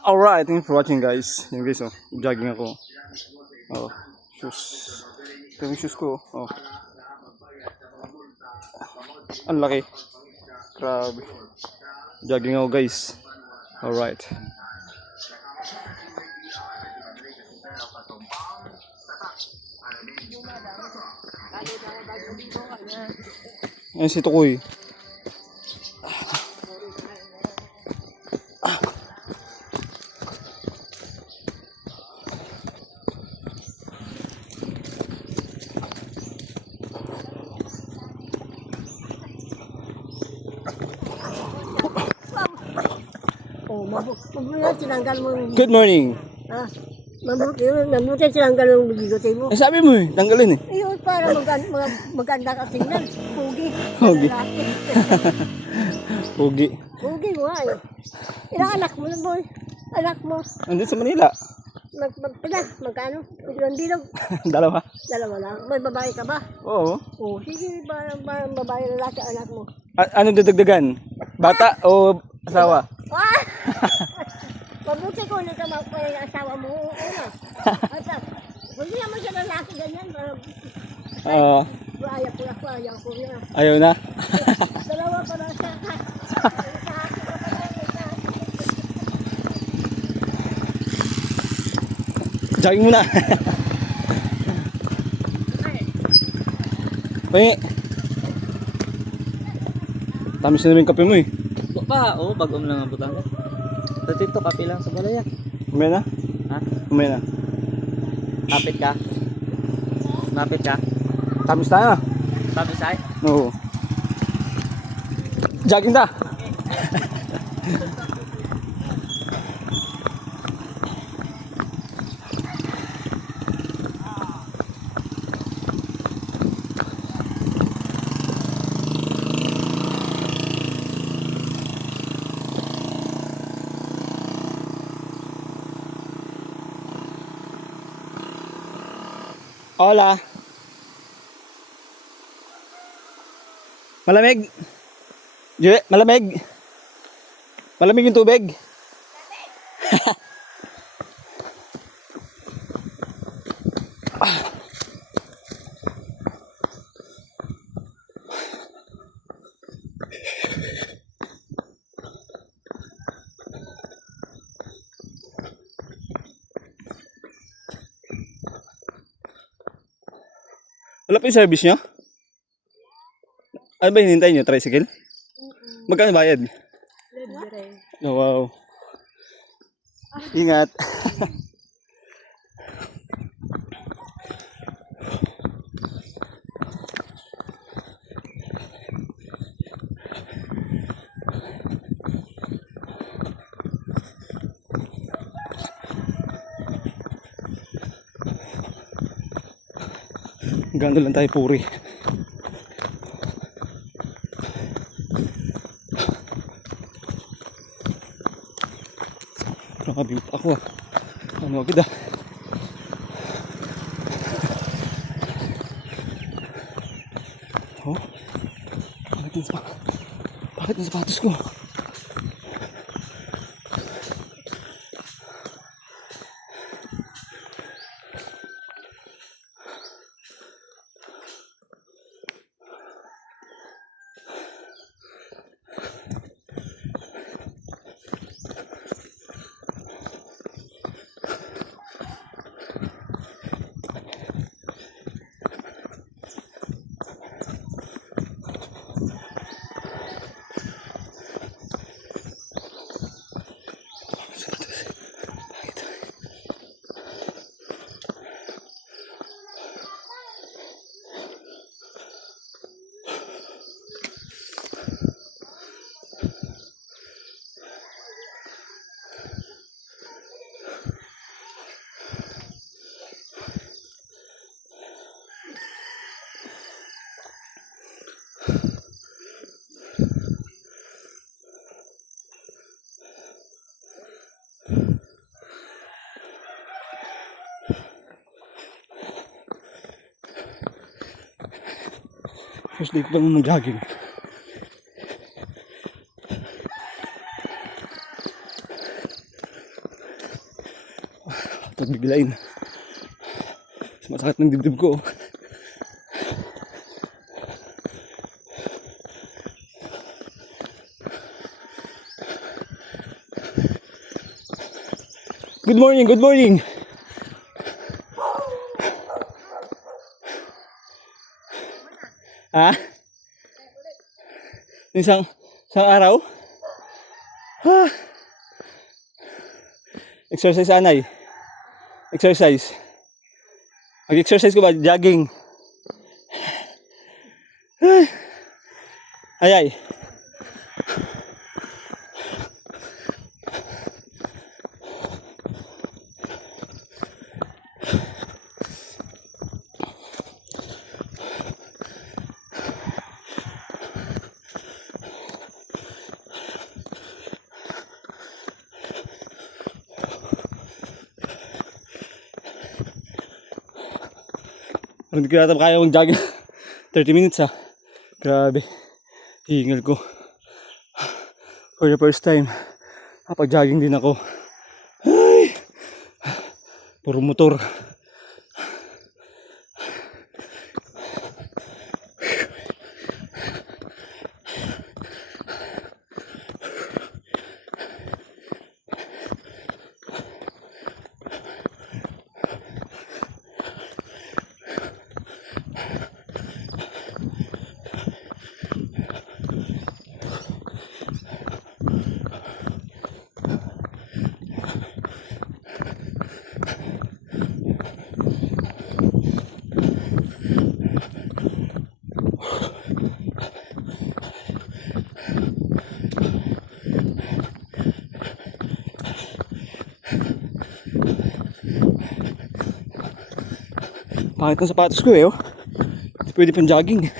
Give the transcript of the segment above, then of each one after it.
Alright, thank you for watching guys. Yung guys, oh, jogging ako. Oh, shoes. Ito yung shoes ko. Oh. Ang laki. Grabe. Jogging ako guys. Alright. Ayan si Tukoy. Oh, mabuti tinanggal mo yung... Good morning. Ah, mabuti tinanggal yung bigote mo. Eh, sabi mo eh, tanggalin eh. Ayun, para maganda ka tingnan. Pugi. Pugi. Pugi. Pugi mo nga eh. Ilang anak mo na boy? Anak mo. Andun sa Manila. Magkano? Ilang bilog? Dalawa. Dalawa lang. May babae ka ba? Oo. Oh, sige, parang babae na lalaki anak mo. Anong dadagdagan? Bata o asawa? Ah! Mabuti ko na yung asawa mo. Una. At hindi naman siya lalaki ganyan. Oo. Ayaw ko na. Ayaw na. Dalawa pa lang siya. Jogging muna. Pwede. Tamis na naman yung kape mo eh. Oo, bagong lang ang butang ko. Dito, kape lang sa balaya. Kumaya na? Ha? Kumaya na. Kapit ka? Napit ka? Tamis tayo na. Sabi sa'yo? Oo. Jogging ta. Hola. Malamig. Jue, malamig. Malamig yung tubig. Wala pa yung service nyo? Ano ba hinintay nyo? Tricycle? Magkano bayad? Oh, wow. Ingat. Gano'n lang tayo puri. Nakabiyot ako ah. Ano agad ah. Oh. Bakit yung sapatos ko? First day ko lang mag-jogging. pagbiglain. Masakit ng dibdib ko. Good morning, good morning. Ha? Isang araw? Ha? Exercise anay. Exercise. Mag-exercise ko ba? Jogging. Ay ay. Hindi ko yata kaya mag-jogging 30 minutes ha. Grabe. Hingal ko. For the first time, kapag-jogging din ako. Ay! Puro motor. Pangit ng sapatos ko eh, oh. Hindi pwede pang jogging.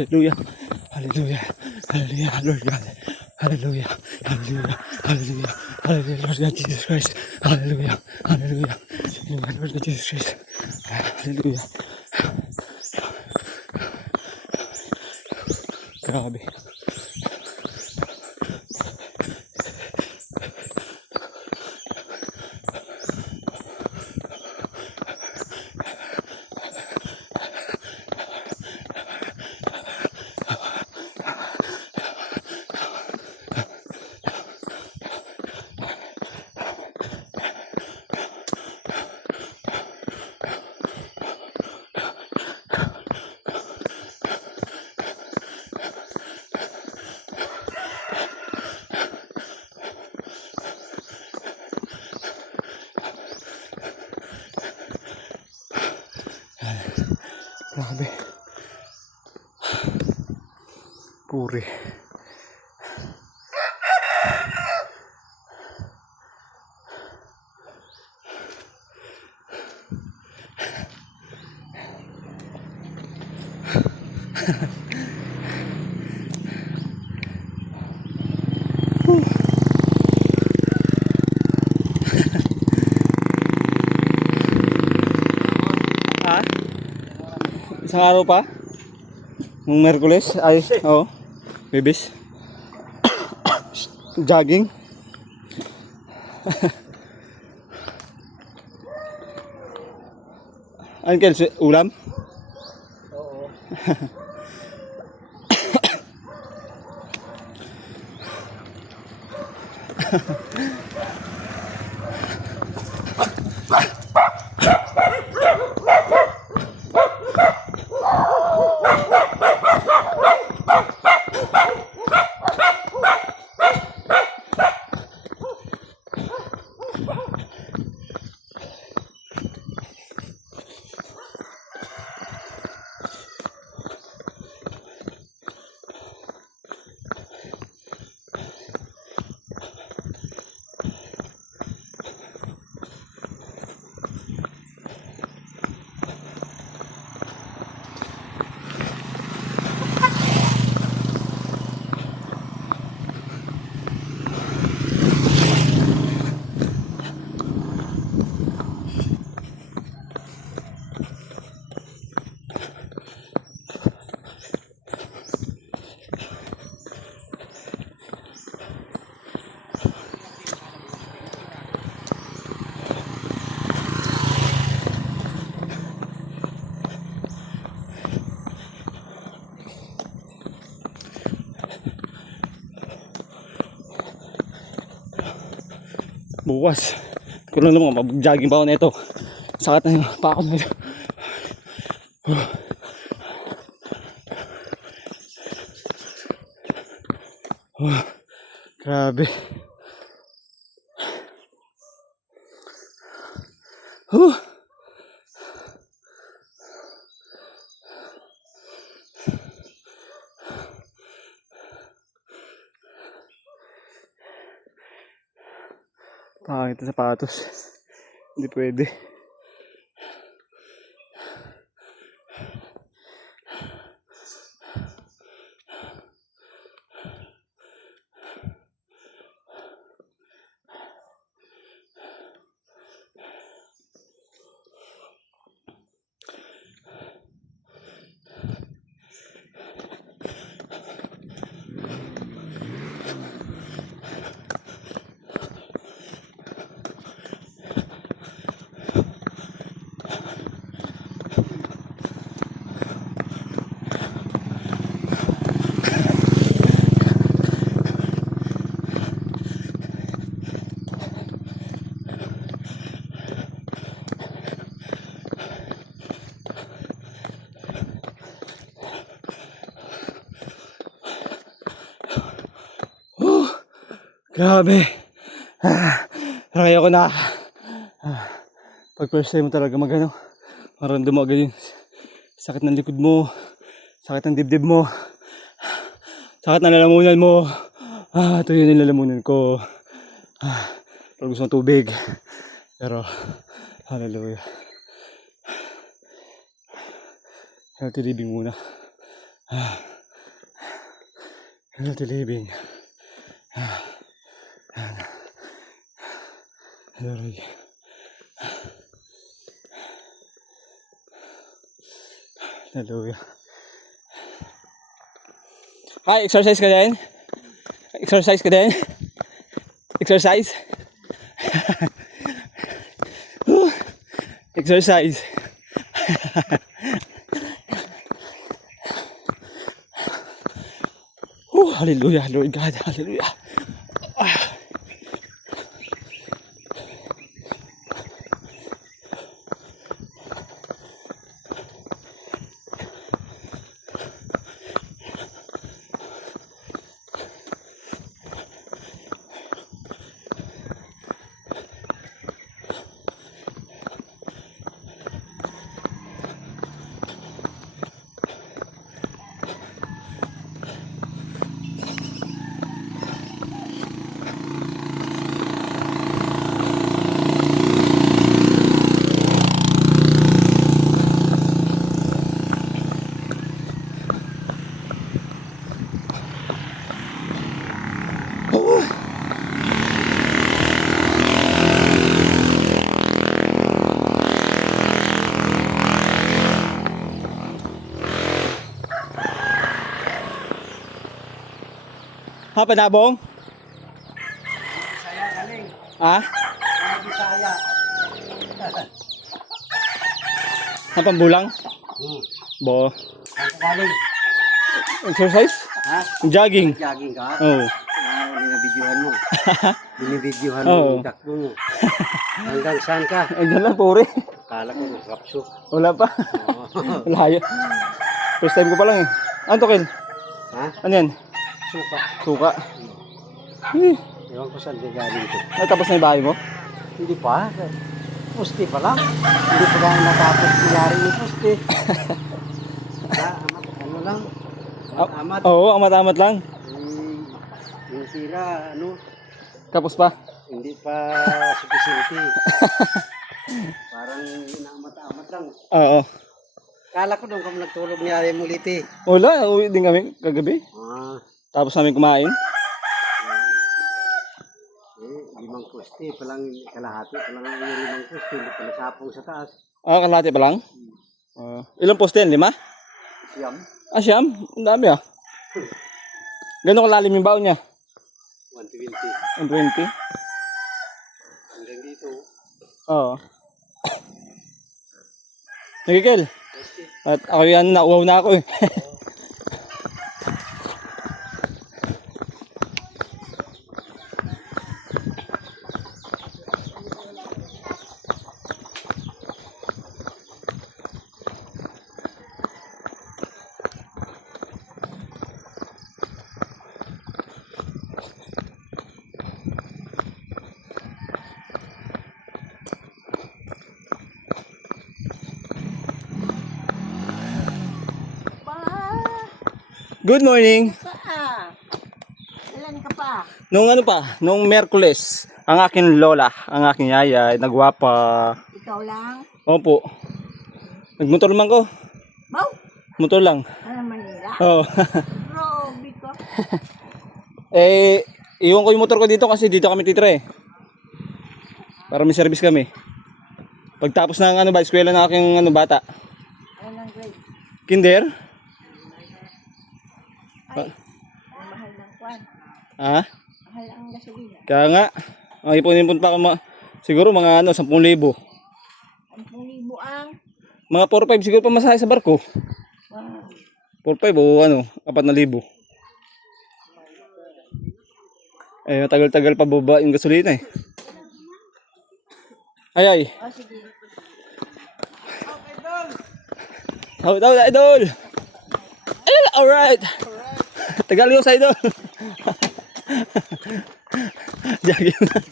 Hallelujah, hallelujah, hallelujah, Lord God, hallelujah, hallelujah, hallelujah, hallelujah, Lord God Jesus Christ, hallelujah, hallelujah, hallelujah, Lord God Jesus Christ, hallelujah. Grabe. Grabe. Puri. Ha? Isang araw pa? Nung Merkules? Ay, oo. Bibis. Jogging. Ano Kels? Ulam? Oo. bukas. Kung lang naman, mag-jogging pa ako na ito. Sakat na yung pakot na ito. Grabe. Pangit na sapatos. Hindi pwede. Grabe. Parang ayoko na. Pag first time mo talaga magano, maramdam mo agad yun. Sakit ng likod mo, sakit ng dibdib mo, sakit ng lalamunan mo. Ito yun yung lalamunan ko. Parang gusto ng tubig. Pero, hallelujah. Healthy living muna. Healthy living. Hallelujah. Hallelujah. Hi, exercise ka din? Exercise ka din? Exercise? Exercise. Hallelujah, Lord God, hallelujah. Ha, Panabong? Bisaya galing. Ha? Bisaya. Ha, Pambulang? Bo. Ang galing. Exercise? Ha? Jogging. Jogging ka? Oo. Binibidyohan mo. Binibidyohan Oo. mo yung takbo mo. Hanggang saan ka? Andiyan lang, puri. Kala ko rapso. Wala pa. Oo. Wala yun. First time ko pa lang eh. Ano to, Kel? Ha? Ano yan? Suka. Suka. Eh, Ewan ko saan di galing ko. tapos na yung bahay mo? Hindi pa. Pusti pa lang. Hindi pa lang natapos nangyari ni Pusti. Ano lang? Amat. Oo, amat-amat lang. Yung tira, ano, Tapos pa. hindi pa sufficiente. Parang inaamat-amat lang. Oo. Kala ko doon kami nagtulog ni Ari Muliti. Wala, uwi din kami kagabi. Tapos namin kumain. Limang pusti, palang kalahati, palang yung limang pusti, hindi pala sapong sa taas. Kalahati pa lang. Ilang poste yan? 5? Siyam, Siyam? Ang dami ah. Gano'ng kalalim yung baon niya? 120. Ang 20? Hanggang dito, Oo. Nagigil. pusti. At ako yan, nauwaw na ako eh. Good morning. Ah. Ilan ka pa? Nung Merkules, ang aking lola, ang aking yaya, ay nagwapa. Ikaw lang? Opo. Nagmotor naman ko. Mau? Motor lang. Ano Manila? Oo. Robi ko. Iwan ko yung motor ko dito kasi dito kami titira eh. Para may service kami. Pagtapos ng eskwela ng aking bata. Anong grade? Kinder? Ay, ang mahal ng kwan. Ah? Mahal ang gasolina. Kaya nga. Ang ipon-ipon pa ako siguro mga 10,000. 10,000 ang. Mga 4-5 siguro pa masahe sa barko. Wow. 4-5 o 4,000. Tagal-tagal pa baba yung gasolina eh. Ay. O sige. Daw, idol. Alright. Tagal yung sa idol. Jogging na.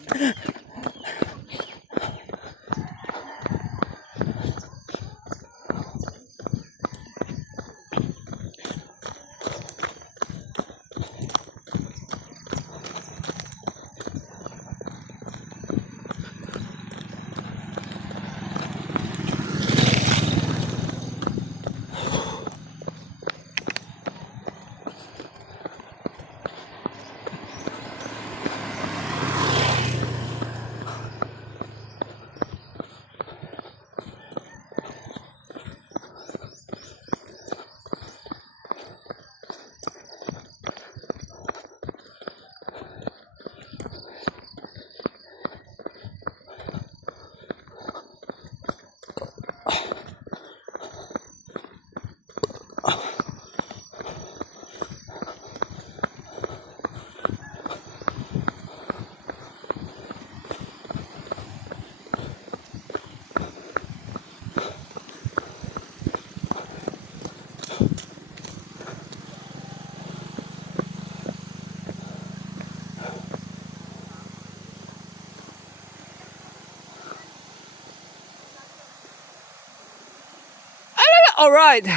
Alright.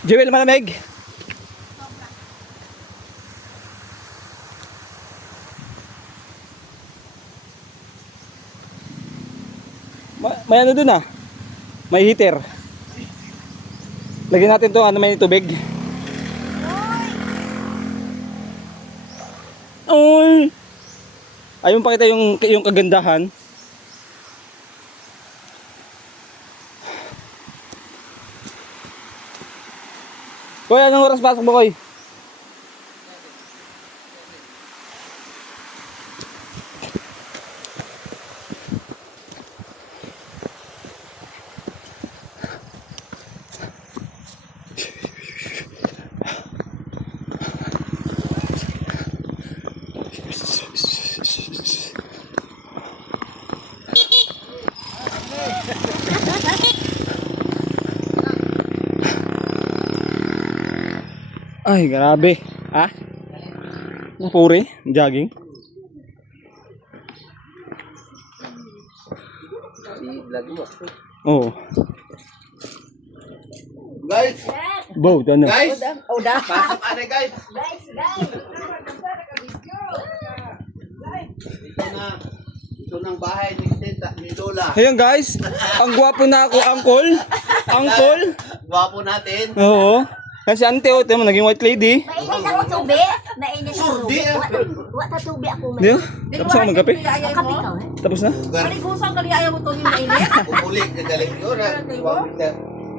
Jewel, malamig. May ano dun ah. May heater. Lagyan natin to, may tubig. Oy! Ayun pakita yung kagandahan. Koy, anong oras pasok mo, Koy? Ay, grabe. Ha? Napuri, jogging. Oo. Guys! Boat, ano? Guys! Udah. Pasok ane guys! Guys. Ito ng bahay ni Tita, ni Lola. Ayan guys, ang gwapo na ako, uncle. Uncle. Gwapo natin. Oo. Kasi ante, oh, mo naging white lady. Mainit ako tubi. Mainit ako tubi. Wata tubi ako. Di ba? Tapos ako magkape. Kapi ka eh. Tapos na? Paligusan kali ayaw mo to yung mainit. Pupuli, kagaling yun.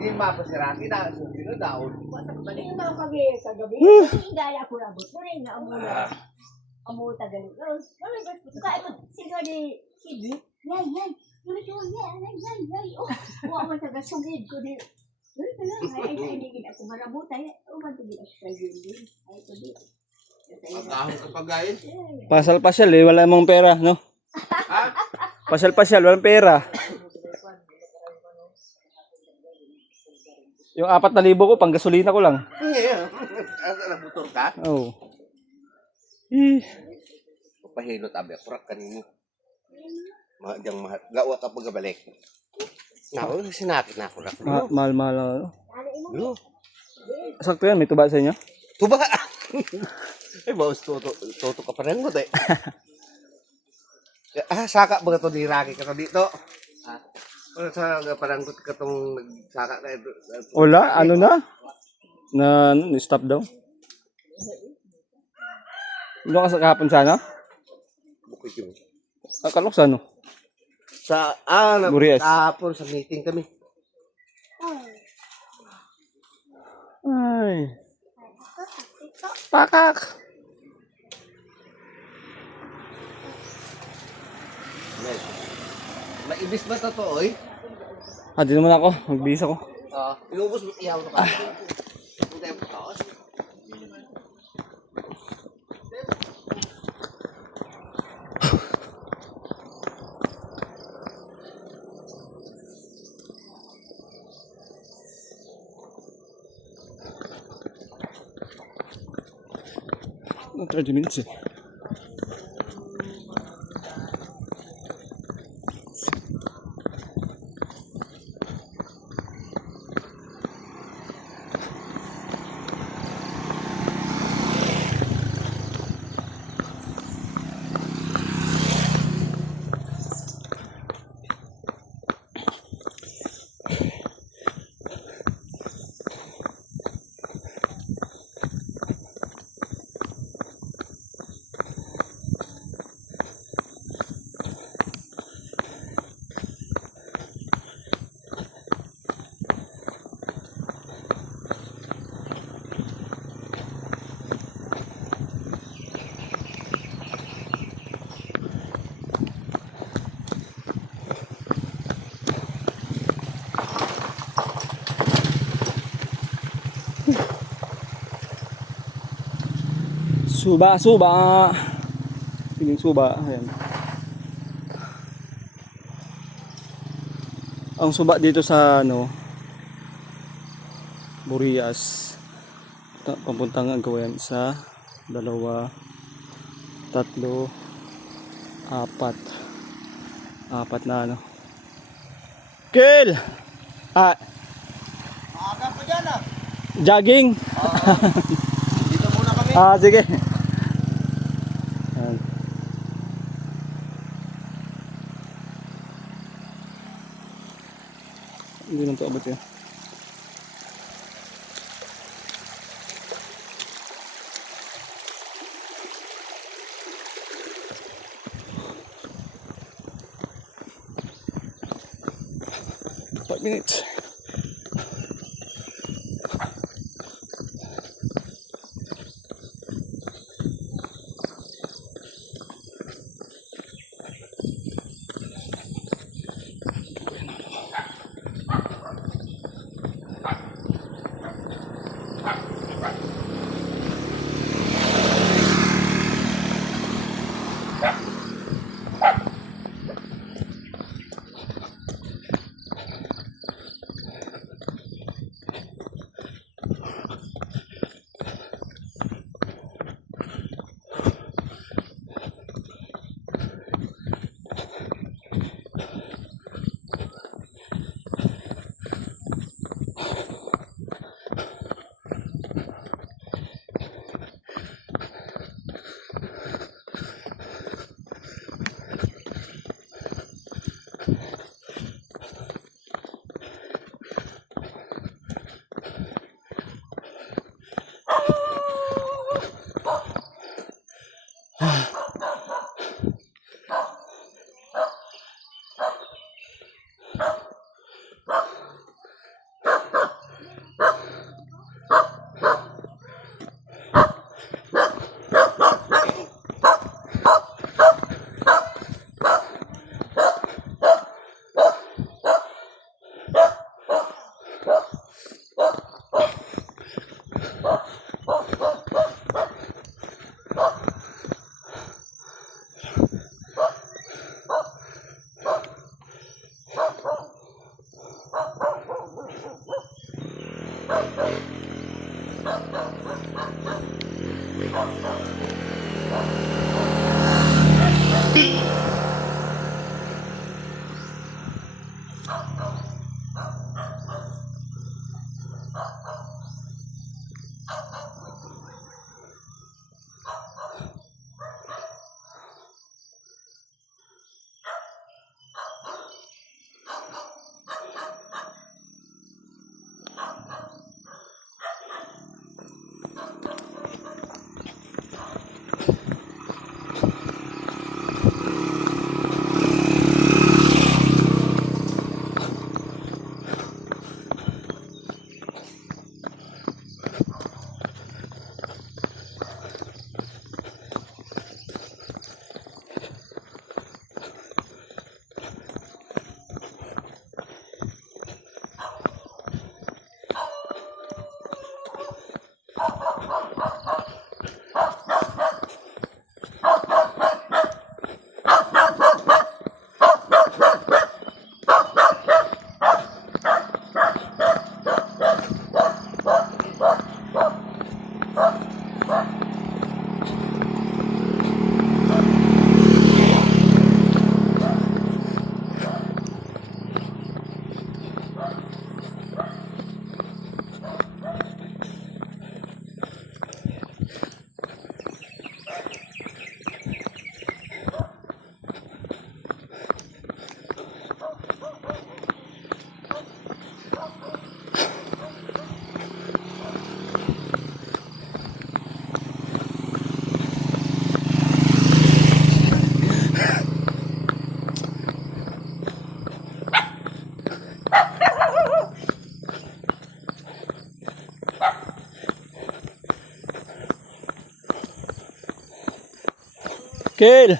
Hindi mapa si Rocky na. Sino daw? Balik na ako kami sa gabi. Kasi gaya ko rabot. Muna na amuna. Amuta ganun. Wala ba? Kaya mo, sino ni Sidi? Yay, yay. Yay, yay, yay. Oh, huwag mo taga sugid ko din. Ay, hindi ako marabot. Ay, umantugin ako sa gilid. Ay, ito di. Pagkahon ka pagayin. Pasal-pasal eh, wala mong pera, no? Pasal-pasal, walang pera. Yung 4,000 ko, pang gasolina ko lang. Nabutor ka? Oo. Eh, Pahilot abi. Kurak kanino. Gawa ka pagkabalik. Naku, sinakit na ako. mahal-mahal lang. Ano? Yo. Sakto yan, may tuba sa inyo? Tuba! Ay, bawas toto ka pa rin mo, te. Saka ba ito ni Rocky ka to dito? Sa paranggot ka itong nagsaka ka ito. Wala, ano na? Stop daw. Doon ka sa kahapon sana? Bukid yun. Kalok sa ano? Sa, Burias. kahapon sa meeting kami. Ay. Pakak. Maibis ba ito oy? Di naman ako. Magbihis ako. Inubos mo iyaw ka. Hindi mo taos. No, 30 minutes eh. Suba. Piling suba. Ayan. Ang suba dito sa Burias. Papuntang Agawan. 1, 2, 3, 4. 4 na Kel! Maaga pa dyan Jogging. Dito muna kami. Sige. Ayan. Hindi lang ito abot yun. Minutes. Kel!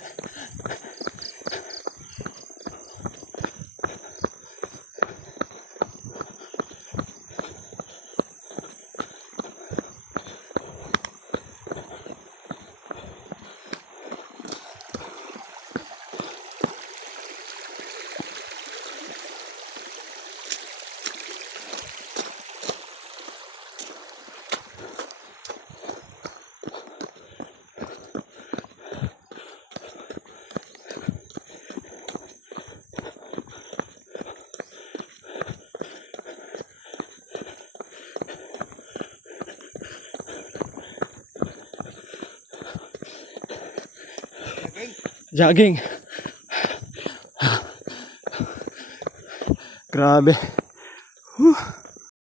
Jogging. Grabe.